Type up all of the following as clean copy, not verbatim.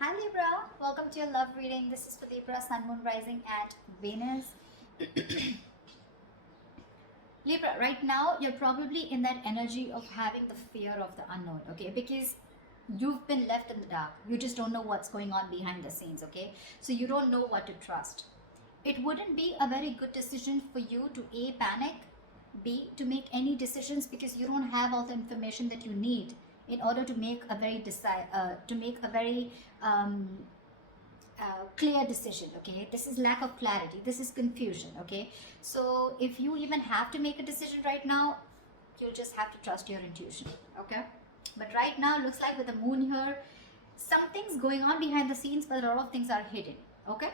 Hi Libra, welcome to your love reading. This is for Libra, Sun, Moon, Rising at Venus. Libra, right now you're probably in that energy of having the fear of the unknown, okay? Because you've been left in the dark. You just don't know what's going on behind the scenes, okay? So you don't know what to trust. It wouldn't be a very good decision for you to A, panic, B, to make any decisions because you don't have all the information that you need in order to make a very um, clear decision. Okay, this is lack of clarity, this is confusion. Okay, so if you even have to make a decision right now, you'll just have to trust your intuition. Okay, but right now looks like with the moon here, something's going on behind the scenes, but a lot of things are hidden. Okay,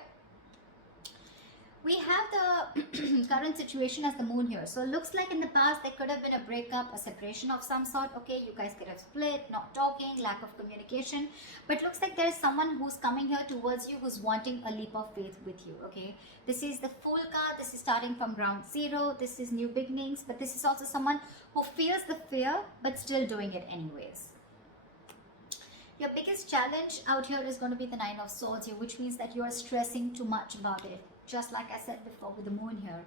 we have the current situation as the moon here. So it looks like in the past there could have been a breakup, a separation of some sort. Okay, you guys could have split, not talking, lack of communication. But looks like there is someone who's coming here towards you, who's wanting a leap of faith with you. Okay, this is the Fool card. This is starting from ground zero. This is new beginnings. But this is also someone who feels the fear but still doing it anyways. Your biggest challenge out here is going to be the Nine of Swords here, which means that you are stressing too much about it. Just like I said before with the moon here.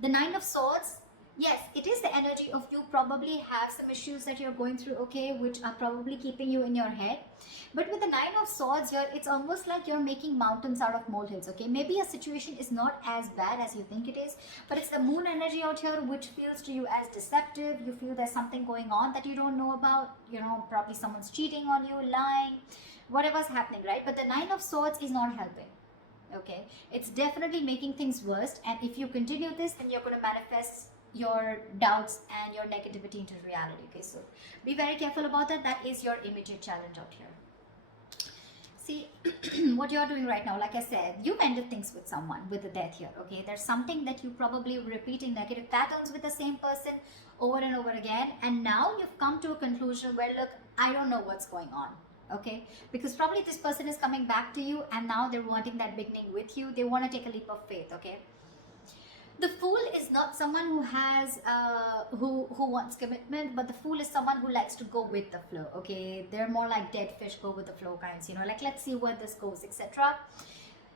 The Nine of Swords, yes, it is the energy of you probably have some issues that you're going through, okay, which are probably keeping you in your head. But with the Nine of Swords here, it's almost like you're making mountains out of molehills, okay. Maybe a situation is not as bad as you think it is, but it's the moon energy out here which feels to you as deceptive. You feel there's something going on that you don't know about, you know, probably someone's cheating on you, lying, whatever's happening, right? But the Nine of Swords is not helping. Okay, it's definitely making things worse, and if you continue this, then you're going to manifest your doubts and your negativity into reality. Okay, so be very careful about that. That is your immediate challenge out here. See, what you're doing right now, like I said, you've ended things with someone with the death here. Okay, there's something that you probably repeating negative patterns with the same person over and over again, and now you've come to a conclusion where, look, I don't know what's going on. Okay, because probably this person is coming back to you and now they're wanting that beginning with you. They want to take a leap of faith. Okay, the Fool is not someone who has who wants commitment, but the Fool is someone who likes to go with the flow. Okay, they're more like dead fish, go with the flow kinds, you know, like let's see where this goes, etc.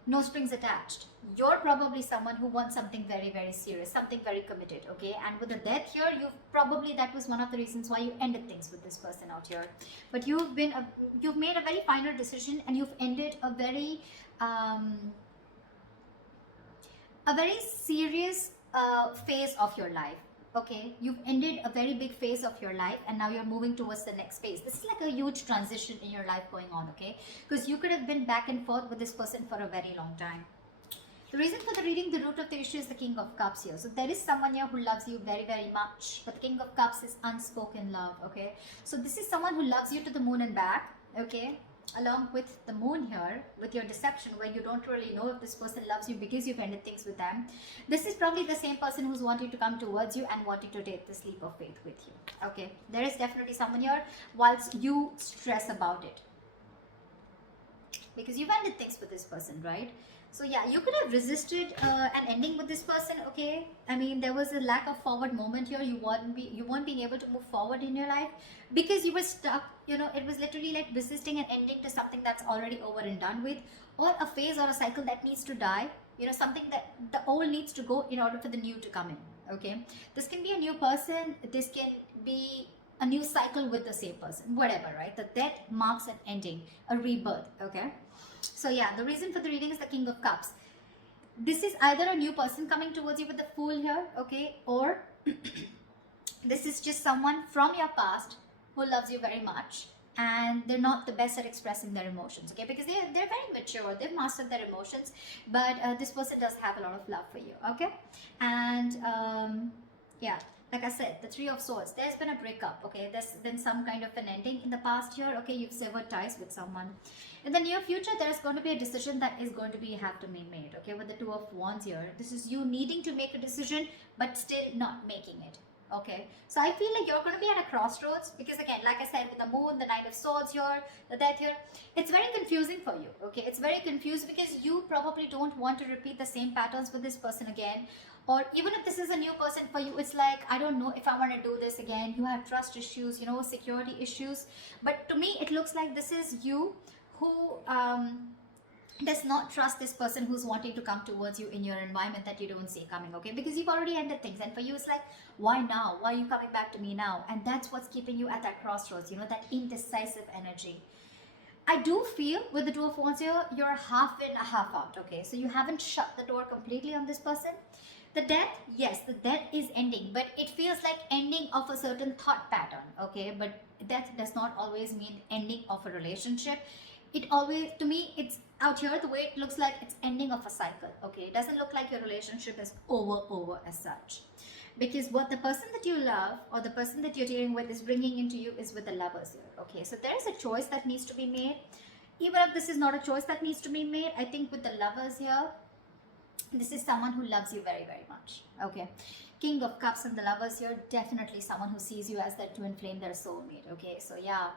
No strings attached. You're probably someone who wants something very, very serious, something very committed. Okay, and with the death here, that was one of the reasons why you ended things with this person out here. But you've made a very final decision, and you've ended a very serious phase of your life. Okay, you've ended a very big phase of your life and now you're moving towards the next phase. This is like a huge transition in your life going on. Okay, because you could have been back and forth with this person for a very long time. The reason for the reading, the root of the issue is the King of Cups here. So there is someone here who loves you very, very much, but the King of Cups is unspoken love. Okay, so this is someone who loves you to the moon and back. Okay, along with the moon here, with your deception, where you don't really know if this person loves you because you've ended things with them. This is probably the same person who's wanting to come towards you and wanting to take this leap of faith with you. Okay, there is definitely someone here whilst you stress about it, because you've ended things with this person, right? So yeah, you could have resisted an ending with this person. Okay, I mean, there was a lack of forward moment here. You weren't being able to move forward in your life because you were stuck. You know, it was literally like resisting an ending to something that's already over and done with, or a phase or a cycle that needs to die. You know, something that the old needs to go in order for the new to come in. Okay, this can be a new person. This can be a new cycle with the same person, whatever, right? The death marks an ending, a rebirth. Okay, so yeah, the reason for the reading is the King of Cups. This is either a new person coming towards you with the Fool here, okay, or this is just someone from your past who loves you very much and they're not the best at expressing their emotions. Okay, because they're very mature, they've mastered their emotions, but this person does have a lot of love for you. Okay, and yeah, like I said, the Three of Swords, there's been a breakup. Okay, there's been some kind of an ending in the past here. Okay, you've severed ties with someone. In the near future, there's going to be a decision that is going to have to be made. Okay, with the Two of Wands here, this is you needing to make a decision but still not making it. Okay, so I feel like you're going to be at a crossroads because, again, like I said, with the moon, the Knight of Swords here, the Death here, it's very confusing for you. Okay, it's very confused because you probably don't want to repeat the same patterns with this person again. Or even if this is a new person for you, it's like, I don't know if I want to do this again. You have trust issues, you know, security issues. But to me, it looks like this is you who does not trust this person who's wanting to come towards you in your environment that you don't see coming, okay? Because you've already ended things, and for you it's like, why now? Why are you coming back to me now? And that's what's keeping you at that crossroads, you know, that indecisive energy. I do feel with the Two of Wands here, you're half in, half out, okay? So you haven't shut the door completely on this person. The Death, yes, the Death is ending, but it feels like ending of a certain thought pattern, okay? But death does not always mean ending of a relationship. It always, to me, it's out here, the way it looks like it's ending of a cycle, okay? It doesn't look like your relationship is over as such. Because what the person that you love or the person that you're dealing with is bringing into you is with the Lovers here, okay? So there is a choice that needs to be made. Even if this is not a choice that needs to be made, I think with the Lovers here, this is someone who loves you very much, okay? King of Cups and the Lovers here, definitely someone who sees you as their twin flame, their soulmate, okay? So yeah,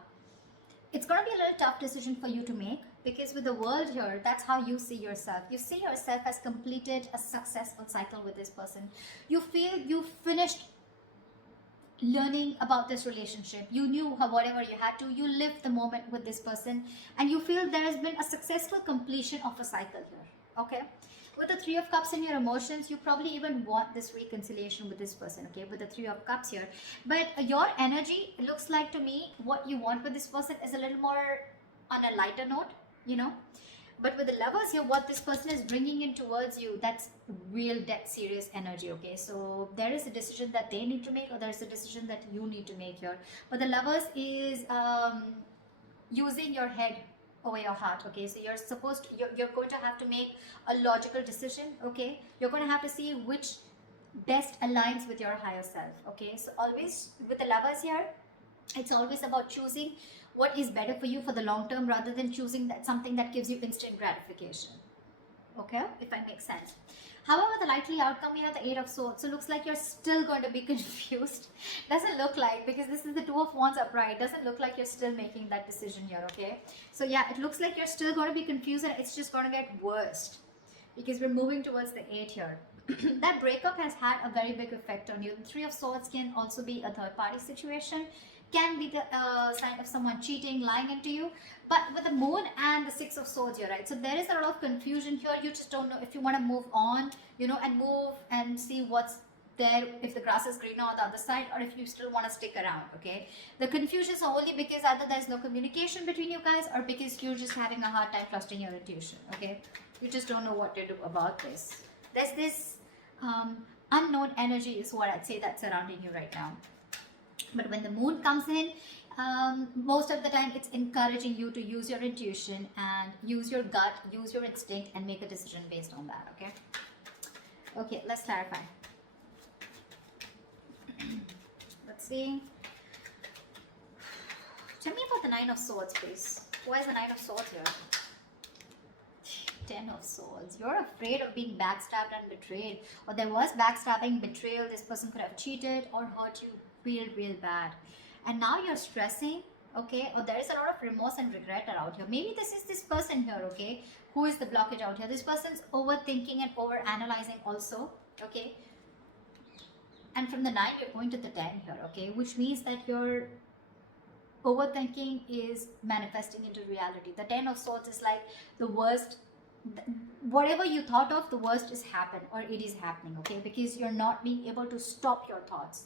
it's going to be a little tough decision for you to make, because with the World here, that's how you see yourself. You see yourself as completed a successful cycle with this person. You feel you finished learning about this relationship. You knew how, whatever you had to, you lived the moment with this person, and you feel there has been a successful completion of a cycle here, okay? With the Three of Cups in your emotions, you probably even want this reconciliation with this person, okay, with the Three of Cups here. But your energy, looks like to me, what you want with this person is a little more on a lighter note, you know. But with the Lovers here, what this person is bringing in towards you, that's real dead serious energy, okay? So there is a decision that they need to make, or there's a decision that you need to make here. But the Lovers is using your head over your heart, okay? So you're supposed to, you're going to have to make a logical decision, okay? You're going to have to see which best aligns with your higher self, okay? So always with the Lovers here, it's always about choosing what is better for you for the long term, rather than choosing that something that gives you instant gratification, okay, if I make sense. However, the likely outcome, we have the Eight of Swords. So looks like you're still going to be confused. Doesn't look like, because this is the Two of Wands upright. Doesn't look like you're still making that decision here, okay? So yeah, it looks like you're still going to be confused, and it's just going to get worse, because we're moving towards the 8 here. That breakup has had a very big effect on you. The Three of Swords can also be a third party situation. Can be the sign of someone cheating, lying into you. But with the Moon and the Six of Swords here, right? So there is a lot of confusion here. You just don't know if you want to move on, you know, and move and see what's there, if the grass is greener on the other side, or if you still want to stick around, okay? The confusion is only because either there's no communication between you guys, or because you're just having a hard time trusting your intuition, okay? You just don't know what to do about this. There's this unknown energy is what I'd say that's surrounding you right now. But when the Moon comes in, most of the time it's encouraging you to use your intuition and use your gut, use your instinct, and make a decision based on that, okay? Okay, let's clarify. Let's see. Tell me about the Nine of Swords, please. Why is the Nine of Swords here? 10 of Swords. You're afraid of being backstabbed and betrayed. Or there was backstabbing, betrayal. This person could have cheated or hurt you real bad. And now you're stressing, okay? Or there is a lot of remorse and regret around here. Maybe this is this person here, okay? Who is the blockage out here? This person's overthinking and overanalyzing also, okay? And from the 9, you're going to the 10 here, okay? Which means that your overthinking is manifesting into reality. The 10 of Swords is like the worst. Whatever you thought of, the worst is happened, or it is happening, okay? Because you're not being able to stop your thoughts,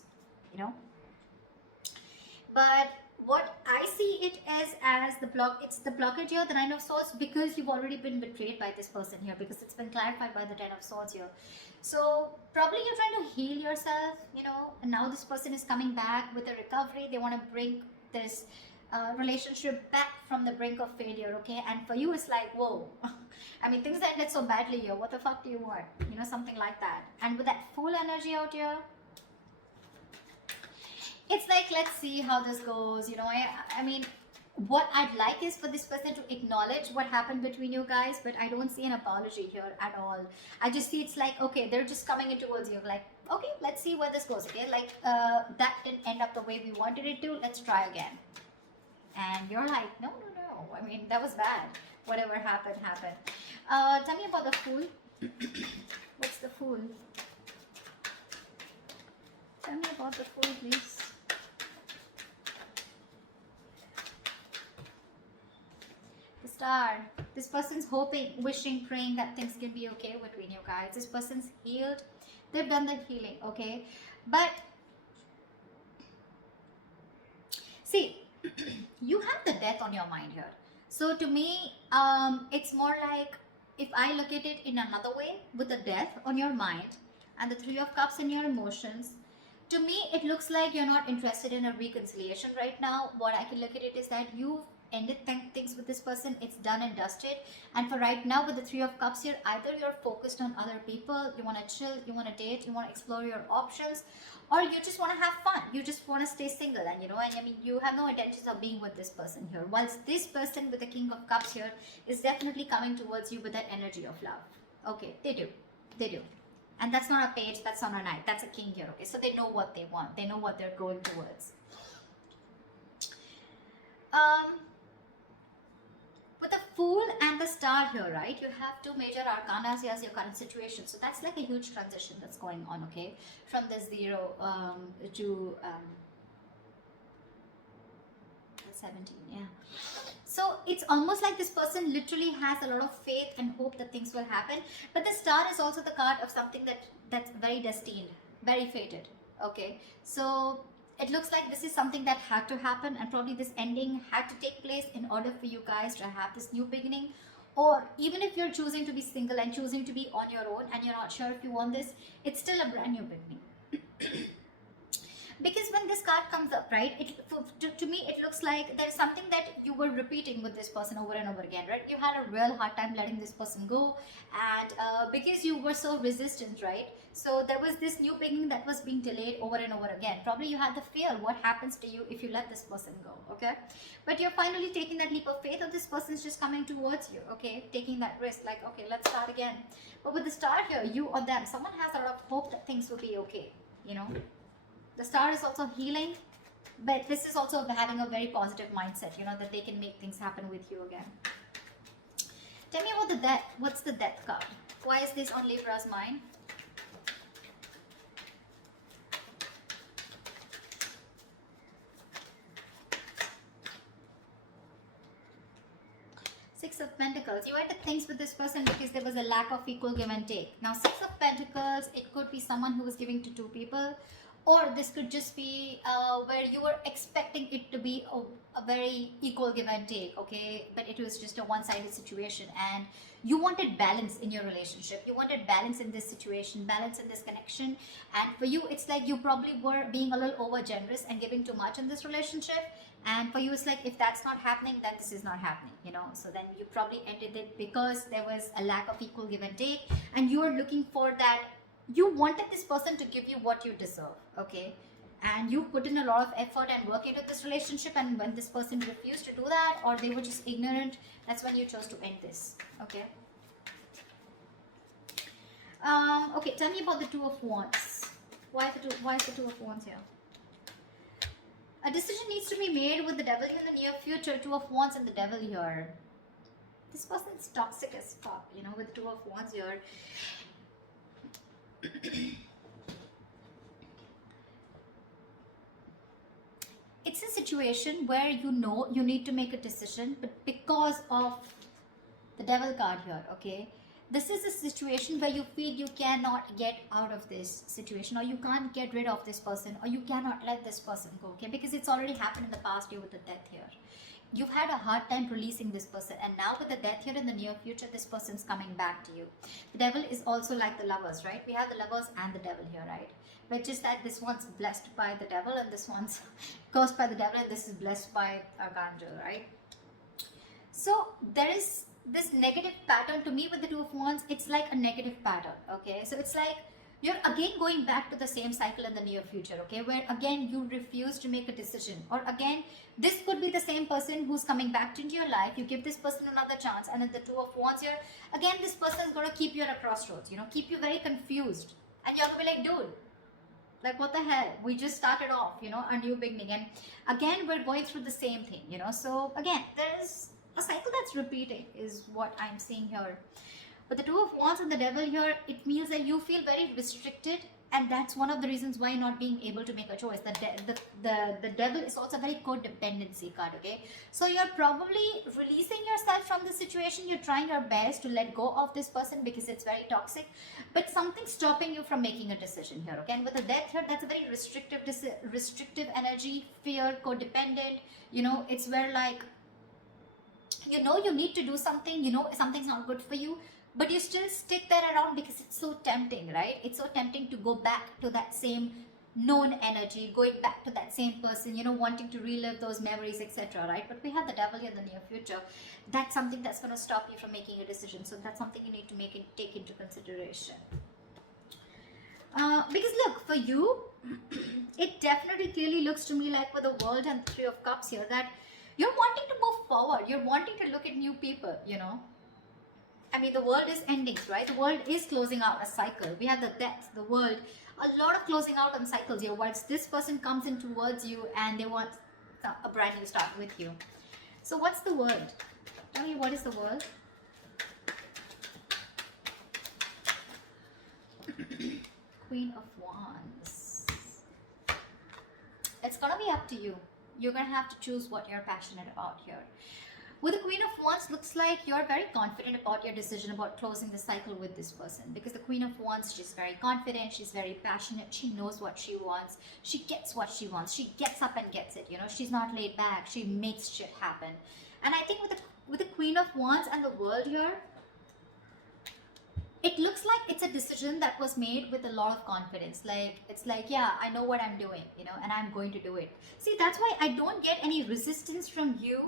you know? But what I see it as the block, it's the blockage here, the Nine of Swords, because you've already been betrayed by this person here, because it's been clarified by the 10 of Swords here. So probably you're trying to heal yourself, you know, and now this person is coming back with a recovery. They want to bring this relationship back from the brink of failure, okay? And for you, it's like, whoa. I mean, things ended so badly here. What the fuck do you want? You know, something like that. And with that full energy out here, it's like, let's see how this goes. You know, I mean, what I'd like is for this person to acknowledge what happened between you guys, but I don't see an apology here at all. I just see it's like, okay, they're just coming in towards you, like, Okay, let's see where this goes. Okay, like that didn't end up the way we wanted it to. Let's try again. And you're like, no, no, no. I mean, that was bad. Whatever happened, happened. Tell me about the Fool. What's the Fool? Tell me about the Fool, please. The Star. This person's hoping, wishing, praying that things can be okay between you guys. This person's healed. They've done the healing, okay? But see, you have the death on your mind here. So to me, it's more like, if I look at it in another way, with the death on your mind and the Three of Cups in your emotions, to me it looks like you're not interested in a reconciliation right now. What I can look at it is that you've ended things with this person. It's done and dusted. And for right now, with the Three of Cups here, either you're focused on other people, you want to chill, you want to date, you want to explore your options, or you just want to have fun, you just want to stay single. And and I mean, you have no intentions of being with this person here, whilst this person with the King of Cups here is definitely coming towards you with that energy of love. Okay, they do. And that's not a page, that's not a knight, that's a king here. Okay, so they know what they want, they know what they're going towards. With the Fool and the Star here, right, you have two major arcanas as your current situation. So that's like a huge transition that's going on, okay, from the 0 to 17, yeah. So it's almost like this person literally has a lot of faith and hope that things will happen. But the Star is also the card of something that's very destined, very fated, okay. So it looks like this is something that had to happen, and probably this ending had to take place in order for you guys to have this new beginning. Or even if you're choosing to be single and choosing to be on your own and you're not sure if you want this, it's still a brand new beginning. Because when this card comes up, right, to me it looks like there's something that you were repeating with this person over and over again, right? You had a real hard time letting this person go, and because you were so resistant, right? So there was this new beginning that was being delayed over and over again. Probably you had the fear, what happens to you if you let this person go, okay? But you're finally taking that leap of faith, or this person's just coming towards you, okay? Taking that risk, like, okay, let's start again. But with the Star here, you or them, someone has a lot of hope that things will be okay, The Star is also healing, but this is also having a very positive mindset, that they can make things happen with you again. Tell me about the Death. What's the Death card? Why is this on Libra's mind? Six of Pentacles. You ended things with this person because there was a lack of equal give and take. Now, Six of Pentacles, it could be someone who was giving to two people, or this could just be where you were expecting it to be a very equal give and take, okay? But it was just a one-sided situation, and you wanted balance in your relationship. You wanted balance in this situation, balance in this connection. And for you, it's like you probably were being a little over generous and giving too much in this relationship. And for you, it's like, if that's not happening, then this is not happening, So then you probably ended it because there was a lack of equal give and take, and you were looking for that. You wanted this person to give you what you deserve, okay? And you put in a lot of effort and work into this relationship, and when this person refused to do that, or they were just ignorant, that's when you chose to end this, okay? Okay, tell me about the Two of Wands. Why is the Two of Wands here? A decision needs to be made with the Devil in the near future. Two of Wands and the Devil here. This person's toxic as fuck, with Two of Wands here. It's a situation where you need to make a decision, but because of the Devil card here, okay, this is a situation where you feel you cannot get out of this situation, or you can't get rid of this person, or you cannot let this person go, okay, because it's already happened in the past year with the Death here. You've had a hard time releasing this person, and now with the Death here in the near future, this person's coming back to you. The Devil is also like the Lovers, right? We have the Lovers and the Devil here, right? But just that this one's blessed by the Devil, and this one's cursed by the Devil, and this is blessed by Archangel, right? So there is this negative pattern to me with the Two of Wands. It's like a negative pattern, okay? So it's like you're again going back to the same cycle in the near future, okay, where again you refuse to make a decision, or again this could be the same person who's coming back into your life. You give this person another chance, and then the Two of Wands here, again this person is going to keep you at a crossroads, keep you very confused, and you're going to be like, dude, Like, what the hell? We just started off, a new beginning. And again, we're going through the same thing, So again, there's a cycle that's repeating, is what I'm seeing here. But the Two of Wands and the Devil here, it means that you feel very restricted, and that's one of the reasons why you're not being able to make a choice. The Devil is also a very codependency card, okay? So you're probably releasing yourself from the situation. You're trying your best to let go of this person because it's very toxic, but something's stopping you from making a decision here, okay? And with the Death here, that's a very restrictive energy, fear, codependent. It's where, like, you need to do something, something's not good for you, but you still stick there around because it's so tempting, right? It's so tempting to go back to that same known energy, going back to that same person, wanting to relive those memories, etc., right? But we have the Devil in the near future. That's something that's going to stop you from making a decision. So that's something you need to take into consideration. Because look, for you, it definitely clearly looks to me like with the World and Three of Cups here, that you're wanting to move forward. You're wanting to look at new people, I mean, the world is ending, right? The world is closing out a cycle. We have the Death, the World, a lot of closing out on cycles here. Once this person comes in towards you and they want a brand new start with you. So what's the World? Tell me, what is the World? Queen of Wands. It's gonna be up to you. You're gonna have to choose what you're passionate about here. With the Queen of Wands, looks like you're very confident about your decision about closing the cycle with this person. Because the Queen of Wands, she's very confident, she's very passionate, she knows what she wants, she gets what she wants, she gets up and gets it, she's not laid back, she makes shit happen. And I think with the Queen of Wands and the World here, it looks like it's a decision that was made with a lot of confidence. Like, it's like, yeah, I know what I'm doing, and I'm going to do it. See, that's why I don't get any resistance from you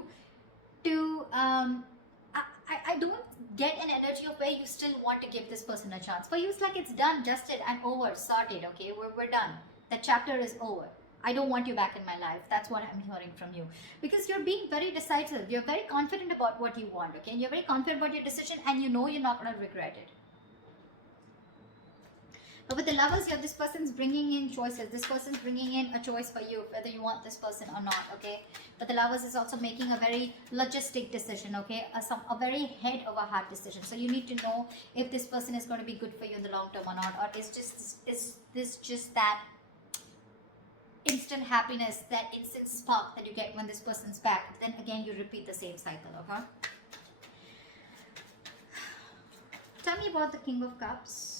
to I don't get an energy of where you still want to give this person a chance. For you, it's like it's done, dusted, and over, sorted, okay? We're done. The chapter is over. I don't want you back in my life. That's what I'm hearing from you. Because you're being very decisive. You're very confident about what you want, okay? And you're very confident about your decision, and you're not going to regret it. But with the Lovers here, this person's bringing in choices. This person's bringing in a choice for you, whether you want this person or not, okay? But the Lovers is also making a very logistic decision, okay? A very head over heart decision. So you need to know if this person is going to be good for you in the long term or not. Or is this just that instant happiness, that instant spark that you get when this person's back? Then again, you repeat the same cycle, okay? Tell me about the King of Cups.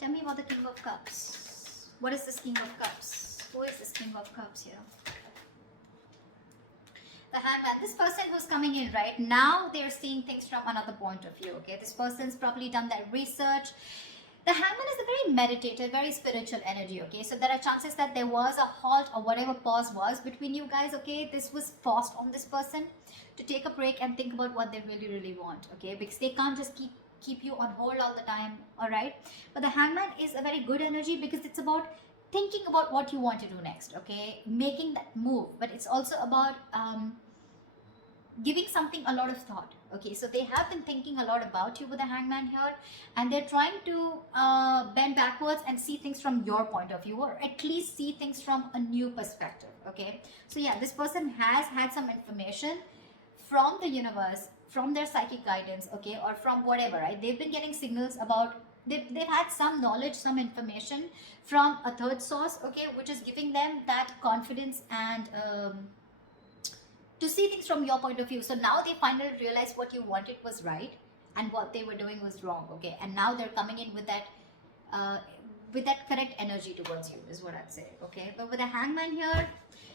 Tell me about the King of Cups. What is this King of Cups? Who is this King of Cups here? The Hangman. This person who's coming in right now, they're seeing things from another point of view, okay? This person's probably done that research. The Hangman is a very meditative, very spiritual energy, okay? So there are chances that there was a halt or whatever pause was between you guys, okay? This was forced on this person to take a break and think about what they really, really want, okay? Because they can't just keep you on hold all the time, all right? But the Hangman is a very good energy because it's about thinking about what you want to do next, okay? Making that move. But it's also about giving something a lot of thought, okay? So they have been thinking a lot about you with the Hangman here, and they're trying to bend backwards and see things from your point of view, or at least see things from a new perspective, okay? So yeah, this person has had some information from the universe, from their psychic guidance, okay, or from whatever, right? They've been getting signals about, they've had some knowledge, some information from a third source, okay, which is giving them that confidence and to see things from your point of view. So now they finally realize what you wanted was right and what they were doing was wrong, okay? And now they're coming in with that correct energy towards you, is what I'd say, okay? But with a Hangman here,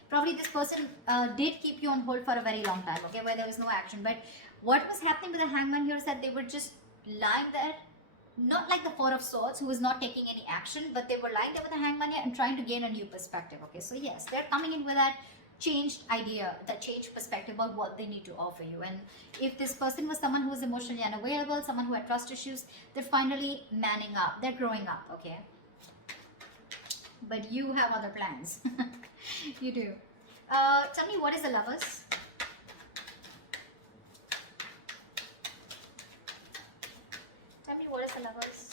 probably this person did keep you on hold for a very long time, okay, where there was no action. But what was happening with the Hangman here is that they were just lying there, not like the Four of Swords, who was not taking any action, but they were lying there with the Hangman here and trying to gain a new perspective, okay? So yes, they're coming in with that changed idea, that changed perspective about what they need to offer you. And if this person was someone who was emotionally unavailable, someone who had trust issues, they're finally manning up, they're growing up, okay? But you have other plans. You do. Tell me, what is the Lovers? Tell me, what is the Lovers?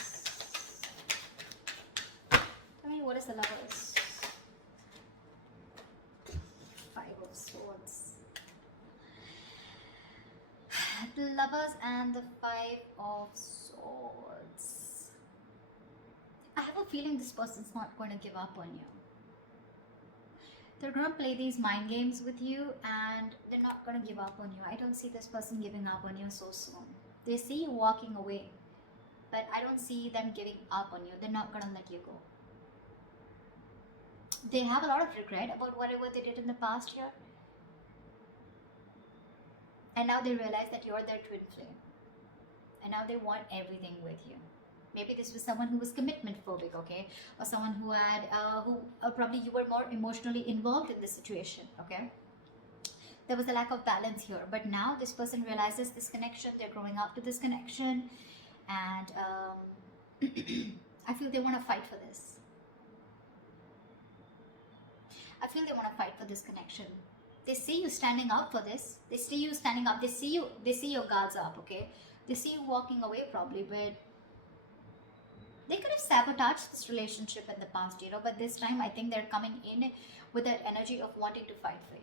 The Lovers and the Five of Swords. I have a feeling this person's not going to give up on you. They're going to play these mind games with you and they're not going to give up on you. I don't see this person giving up on you so soon. They see you walking away, but I don't see them giving up on you. They're not going to let you go. They have a lot of regret about whatever they did in the past year. And now they realize that you're their twin flame. And now they want everything with you. Maybe this was someone who was commitment phobic, okay? Or someone who had, probably you were more emotionally involved in the situation, okay? There was a lack of balance here. But now this person realizes this connection. They're growing up to this connection. And I feel they want to fight for this. I feel they want to fight for this connection. They see you standing up for this. They see you standing up. They see your guards up, okay? They see you walking away probably, but they could have sabotaged this relationship in the past, you know, but this time I think they're coming in with that energy of wanting to fight for you.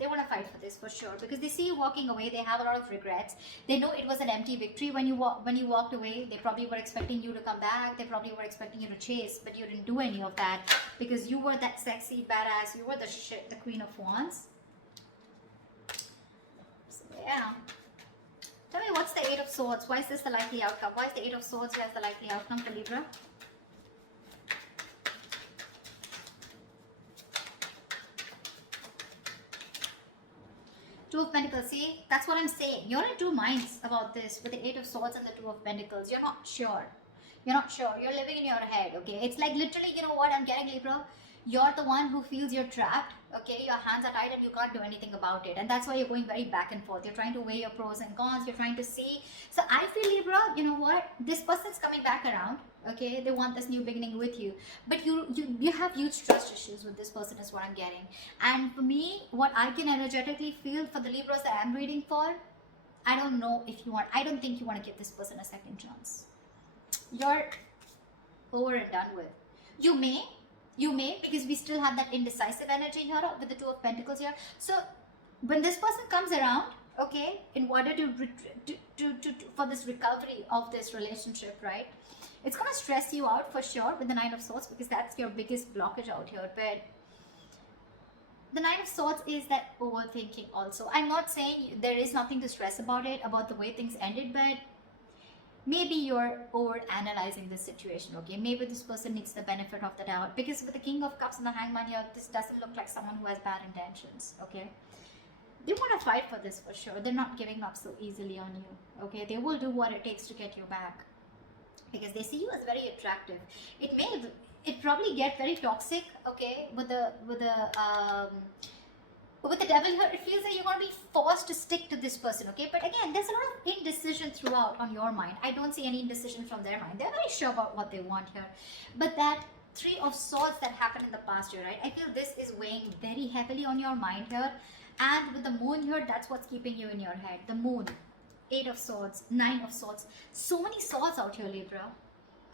They want to fight for this for sure because they see you walking away. They have a lot of regrets. They know it was an empty victory when you walked away. They probably were expecting you to come back. They probably were expecting you to chase, but you didn't do any of that because you were that sexy badass. You were the Queen of Wands. So yeah. Tell me, what's the Eight of Swords? Why is this the likely outcome? Why is the Eight of Swords here as the likely outcome for Libra? Two of Pentacles. See, that's what I'm saying. You're in two minds about this with the Eight of Swords and the Two of Pentacles. You're not sure. You're not sure. You're living in your head, okay? It's like literally, you know what I'm getting, Libra? You're the one who feels you're trapped, okay? Your hands are tied and you can't do anything about it. And that's why you're going very back and forth. You're trying to weigh your pros and cons. You're trying to see. So I feel, Libra, you know what? This person's coming back around, okay? They want this new beginning with you. But you have huge trust issues with this person is what I'm getting. And for me, what I can energetically feel for the Libras that I'm reading for, I don't know if you want, I don't think you want to give this person a second chance. You're over and done with. You may, because we still have that indecisive energy here with the Two of Pentacles here. So when this person comes around, okay, in order to for this recovery of this relationship, right, it's going to stress you out for sure with the Nine of Swords because that's your biggest blockage out here. But the Nine of Swords is that overthinking also. I'm not saying there is nothing to stress about it, about the way things ended, but maybe you're over analyzing this situation, okay? Maybe this person needs the benefit of the doubt because with the King of Cups and the Hangman here, this doesn't look like someone who has bad intentions, okay? They want to fight for this for sure. They're not giving up so easily on you, okay? They will do what it takes to get you back because they see you as very attractive. It probably get very toxic, okay? With the Devil here, it feels like you're going to be forced to stick to this person, okay? But again, there's a lot of indecision throughout on your mind. I don't see any indecision from their mind. They're very sure about what they want here. But that Three of Swords that happened in the past year, right? I feel this is weighing very heavily on your mind here. And with the Moon here, that's what's keeping you in your head. The Moon, Eight of Swords, Nine of Swords. So many swords out here, Libra.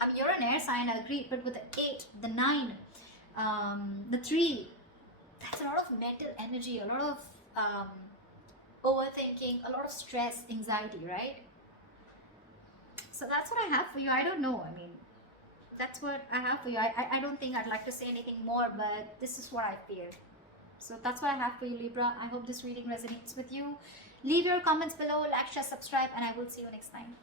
I mean, you're an air sign, I agree. But with the 8, the 9, the 3, that's a lot of mental energy, a lot of overthinking, a lot of stress, anxiety, right? So that's what I have for you. I don't know. I mean, that's what I have for you. I don't think I'd like to say anything more, but this is what I feel. So that's what I have for you, Libra. I hope this reading resonates with you. Leave your comments below, like, share, subscribe, and I will see you next time.